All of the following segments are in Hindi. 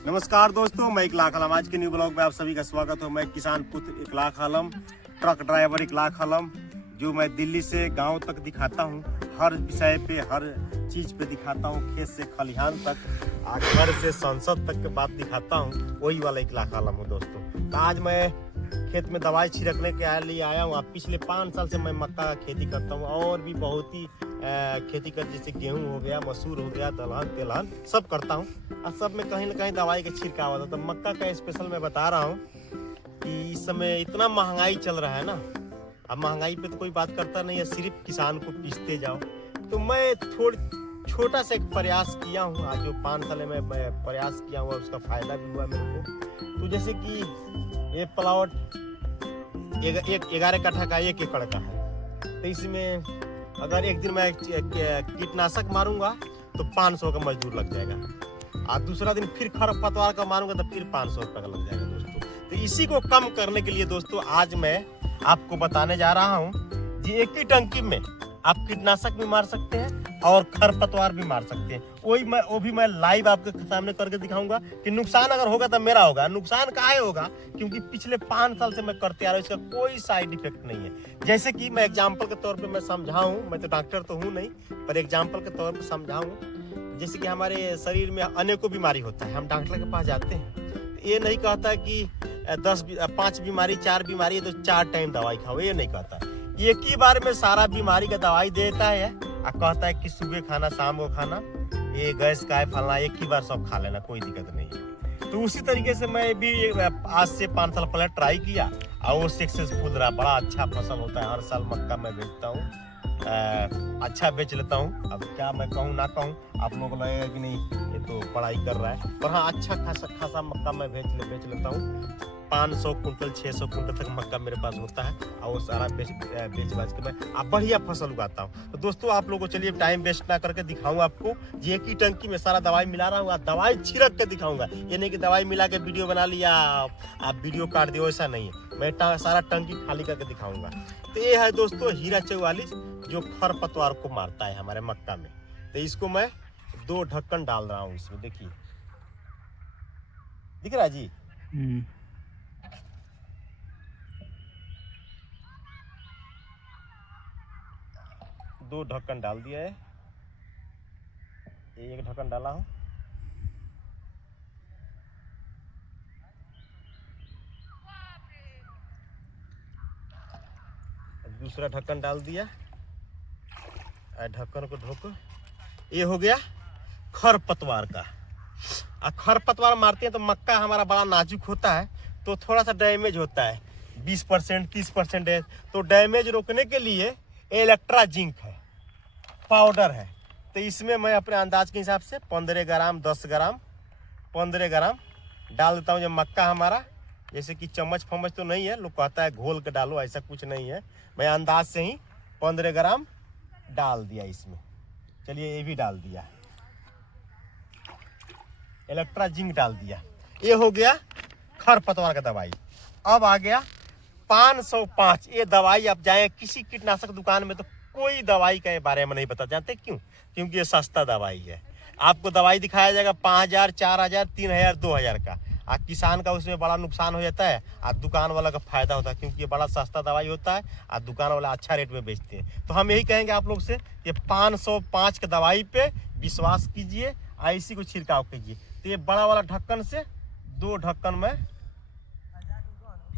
नमस्कार दोस्तों, मैं इकलाक आलम। आज के न्यू ब्लॉग में आप सभी का स्वागत हो। मैं किसान पुत्र इकलाक आलम, ट्रक ड्राइवर इकलाक आलम, जो मैं दिल्ली से गांव तक दिखाता हूं। हर विषय पे, हर चीज पे दिखाता हूं। खेत से खलिहान तक, घर से संसद तक की बात दिखाता हूं। वही वाला इकलाक आलम हूं दोस्तों। तो आज मैं खेत में दवाई छिड़कने के लिए आया हूँ। पिछले 5 साल से मैं मक्का का खेती करता हूँ और भी बहुत ही खेती कर, जैसे गेहूं हो गया, मसूर हो गया, दलहन तेलहन सब करता हूँ। और सब में कहीं ना कहीं दवाई का छिड़काव होता है। तो मक्का का स्पेशल मैं बता रहा हूँ कि इस समय इतना महंगाई चल रहा है ना। अब महंगाई पे तो कोई बात करता नहीं है, सिर्फ किसान को पीसते जाओ। तो मैं छोटा सा एक प्रयास किया हूँ। आज जो 5 साल में मैं प्रयास किया हुआ, उसका फायदा भी हुआ मेरे को। तो जैसे कि ये प्लॉट 11 कट्ठा का 1 एकड़ का है। तो इसमें अगर एक दिन मैं कीटनाशक मारूंगा तो 500 का मजदूर लग जाएगा, और दूसरा दिन फिर खरपतवार का मारूंगा तो फिर 500 रुपये का लग जाएगा दोस्तों। तो इसी को कम करने के लिए दोस्तों आज मैं आपको बताने जा रहा हूँ कि एक ही टंकी में आप कीटनाशक भी मार सकते हैं और खरपतवार भी मार सकते हैं। वो भी मैं लाइव आपके सामने करके दिखाऊंगा कि नुकसान अगर होगा तो मेरा होगा। नुकसान काहे होगा? क्योंकि पिछले 5 साल से मैं करते आ रहा हूँ, इसका कोई साइड इफेक्ट नहीं है। जैसे कि मैं एग्जाम्पल के तौर पे मैं समझाऊं, मैं तो डॉक्टर तो हूँ नहीं, पर एग्जाम्पल के तौर पे समझाऊं। जैसे कि हमारे शरीर में अनेकों बीमारी होता है, हम डॉक्टर के पास जाते हैं तो ये नहीं कहता कि 5 बीमारी 4 बीमारी है तो 4 टाइम दवाई खाओ, ये नहीं कहता। एक ही बार में सारा बीमारी का दवाई देता है और कहता है कि सुबह खाना शाम को खाना, ये गैस का है फलना, एक ही बार सब खा लेना, कोई दिक्कत नहीं है। तो उसी तरीके से मैं भी आज से 5 साल पहले ट्राई किया और वो सक्सेसफुल रहा। बड़ा अच्छा फसल होता है। हर साल मक्का मैं बेचता हूँ, अच्छा बेच लेता हूँ। अब क्या मैं कहूँ ना कहूँ, आप लोगों को लगेगा कि नहीं ये तो पढ़ाई कर रहा है, पर हाँ अच्छा खासा मक्का मैं बेच लेता हूँ। 500 कुंटल 600 कुंटल तक मक्का मेरे पास होता है और वो सारा बेच बाज के मैं बढ़िया फसल उगाता हूँ। तो दोस्तों आप लोगों को चलिए टाइम वेस्ट ना करके दिखाऊँ आपको। ये एक ही टंकी में सारा दवाई मिला रहा हूँ, दवाई छिड़क के दिखाऊंगा। ये नहीं कि दवाई मिला के वीडियो बना लिया आप वीडियो काट दियो, ऐसा नहीं है। मैं सारा टंकी खाली करके दिखाऊंगा। तो ये है दोस्तों हीरा 44 जो खरपतवार को मारता है हमारे मक्का में। तो इसको मैं 2 ढक्कन डाल रहा हूँ इसमें। देखिए, दिख रहा है जी? 2 ढक्कन डाल दिया है। 1 ढक्कन डाला हूँ। दूसरा ढक्कन डाल दिया। ढक्कन को ढोको। ये हो गया खरपतवार का। खरपतवार मारते हैं तो मक्का हमारा बड़ा नाजुक होता है, तो थोड़ा सा डैमेज होता है, 20% 30% है। तो डैमेज रोकने के लिए इलेक्ट्रा जिंक है, पाउडर है। तो इसमें मैं अपने अंदाज के हिसाब से 15 ग्राम 10 ग्राम 15 ग्राम डाल देता हूँ। जब मक्का हमारा, जैसे कि चम्मच फम्मच तो नहीं है, लोग कहता है घोल के डालो, ऐसा कुछ नहीं है। मैं अंदाज से ही 15 ग्राम डाल दिया इसमें। चलिए ये भी डाल दिया, इलेक्ट्रा जिंक डाल दिया। ये हो गया खरपतवार का दवाई। अब आ गया 505। ये दवाई आप जाए किसी कीटनाशक दुकान में तो कोई दवाई के बारे में नहीं बता, जानते क्यों? क्योंकि ये सस्ता दवाई है। आपको दवाई दिखाया जाएगा 5000 4000 3000 2000 का। किसान का उसमें बड़ा नुकसान हो जाता है और दुकान वाला का फायदा होता है, क्योंकि ये बड़ा सस्ता दवाई होता है और दुकान वाला अच्छा रेट में बेचते हैं। तो हम यही कहेंगे आप लोग से, ये 505 के दवाई पे विश्वास कीजिए, इसी को छिड़काव कीजिए। तो ये बड़ा वाला ढक्कन से 2 ढक्कन में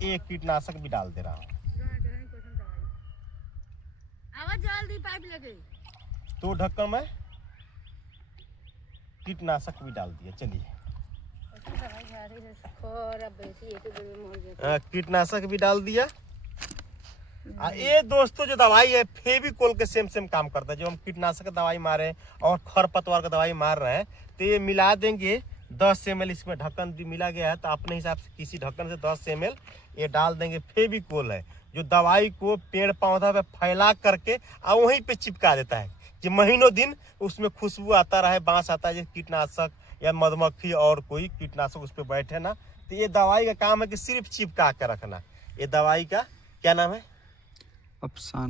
एक कीटनाशक भी डाल दे रहा हूँ। 2 ढक्कन में कीटनाशक भी डाल दिया। चलिए कीटनाशक भी डाल दिया। ये दोस्तों जो दवाई है फेविकोल के सेम काम करता है। जो हम कीटनाशक दवाई मारे और खरपतवार का दवाई मार रहे हैं, तो ये मिला देंगे 10 ml। इसमें ढक्कन भी मिला गया है, तो अपने हिसाब से किसी ढक्कन से 10 ml ये डाल देंगे। फेविकोल है जो दवाई को पेड़ पौधा पे फैला करके और वहीं पे चिपका देता है कि महीनों दिन उसमें खुशबू आता रहे, बांस आता है। कीटनाशक या मधुमक्खी और कोई कीटनाशक उस पर बैठे ना। तो ये दवाई का काम है कि सिर्फ चिपका के रखना। ये दवाई का क्या नाम है? अप्सरा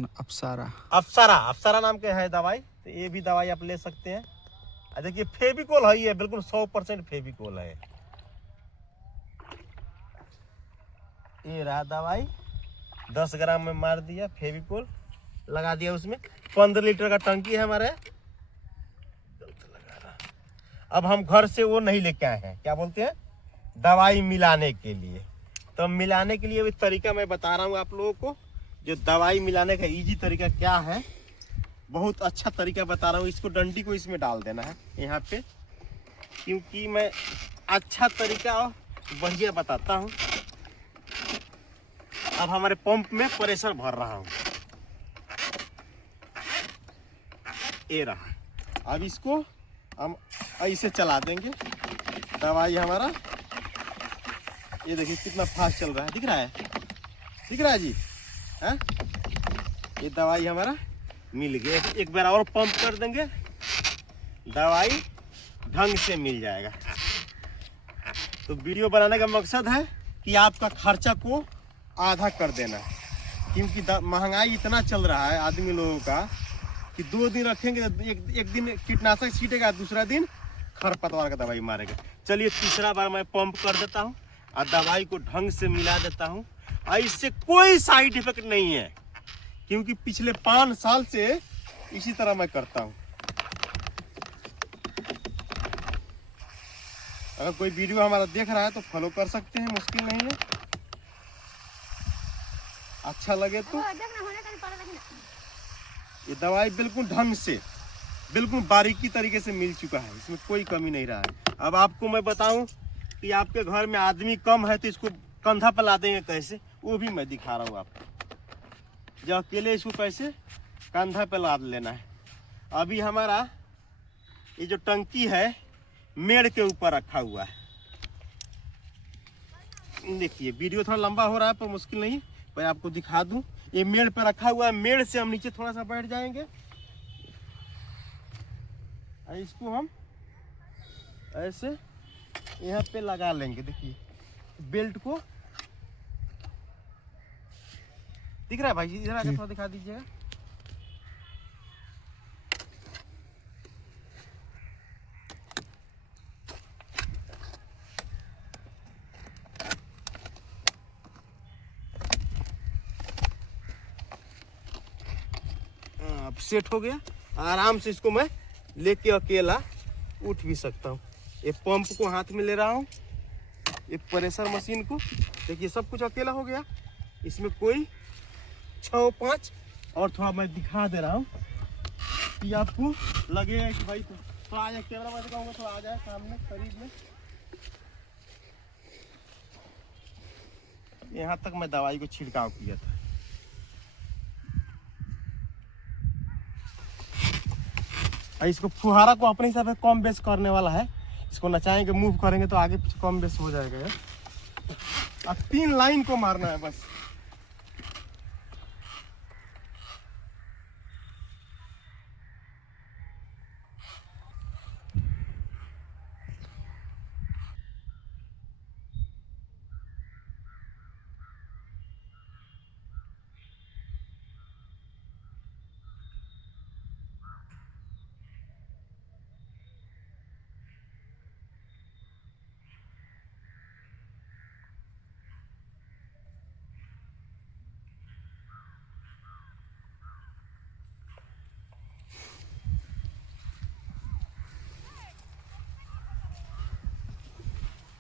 नाम के है दवाई। तो ये भी दवाई आप ले सकते हैं। देखिए फेविकोल है, ये बिल्कुल 100% फेविकोल है। ये रहा दवाई, 10 ग्राम में मार दिया, फेविकोल लगा दिया उसमें। 15 लीटर का टंकी है हमारे। अब हम घर से वो नहीं लेके आए हैं, क्या बोलते हैं, दवाई मिलाने के लिए। तो मिलाने के लिए भी तरीका मैं बता रहा हूँ आप लोगों को। जो दवाई मिलाने का इजी तरीका क्या है, बहुत अच्छा तरीका बता रहा हूँ। इसको डंडी को इसमें डाल देना है यहाँ पे, क्योंकि मैं अच्छा तरीका और बढ़िया बताता हूँ। अब हमारे पंप में प्रेशर भर रहा हूँ, ये रहा। अब इसको हम ऐसे चला देंगे। दवाई हमारा ये देखिए कितना फास्ट चल रहा है, दिख रहा है, दिख रहा है जी है? ये दवाई हमारा मिल गया। एक बार और पंप कर देंगे, दवाई ढंग से मिल जाएगा। तो वीडियो बनाने का मकसद है कि आपका खर्चा को आधा कर देना, क्योंकि महंगाई इतना चल रहा है आदमी लोगों का कि 2 दिन रखेंगे तो एक दिन कीटनाशक छीटेगा, दूसरा दिन खरपतवार का दवाई मारेगा। चलिए तीसरा बार मैं पंप कर देता हूँ और दवाई को ढंग से मिला देता हूँ। और इससे कोई साइड इफेक्ट नहीं है, क्योंकि पिछले 5 साल से इसी तरह मैं करता हूँ। अगर कोई वीडियो हमारा देख रहा है तो फॉलो कर सकते हैं, मुश्किल नहीं है। अच्छा लगे तो। ये दवाई बिल्कुल ढंग से, बिल्कुल बारीकी तरीके से मिल चुका है, इसमें कोई कमी नहीं रहा है। अब आपको मैं बताऊं कि आपके घर में आदमी कम है तो इसको कंधा पर ला देंगे कैसे, वो भी मैं दिखा रहा हूँ आपको। जो अकेले इसको कैसे कंधा पे लाद लेना है। अभी हमारा ये जो टंकी है मेड़ के ऊपर रखा हुआ है। देखिए वीडियो थोड़ा लंबा हो रहा है पर मुश्किल नहीं, मैं आपको दिखा दूं। ये मेड़ पे रखा हुआ है, मेड़ से हम नीचे थोड़ा सा बैठ जाएंगे। इसको हम ऐसे यहाँ पे लगा लेंगे। देखिए बेल्ट को, दिख रहा है भाई, इधर आकर थोड़ा दिखा दीजिएगा। अब सेट हो गया, आराम से इसको मैं लेके अकेला उठ भी सकता हूँ। ये पंप को हाथ में ले रहा हूँ, ये प्रेशर मशीन को, देखिए सब कुछ अकेला हो गया। इसमें कोई 6-5 और थोड़ा मैं दिखा दे रहा हूँ कि आपको लगेगा कि भाई तो आ जाए, कैमरा मैन कहूँगा तो आ जाए सामने करीब में। यहाँ तक मैं दवाई को छिड़काव किया था। इसको फुहारा को अपने हिसाब से कम बेस करने वाला है। इसको नचाएंगे, मूव करेंगे तो आगे पीछे कम बेस हो जाएगा यार। अब 3 लाइन को मारना है बस।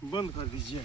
बंद कर दीजिए।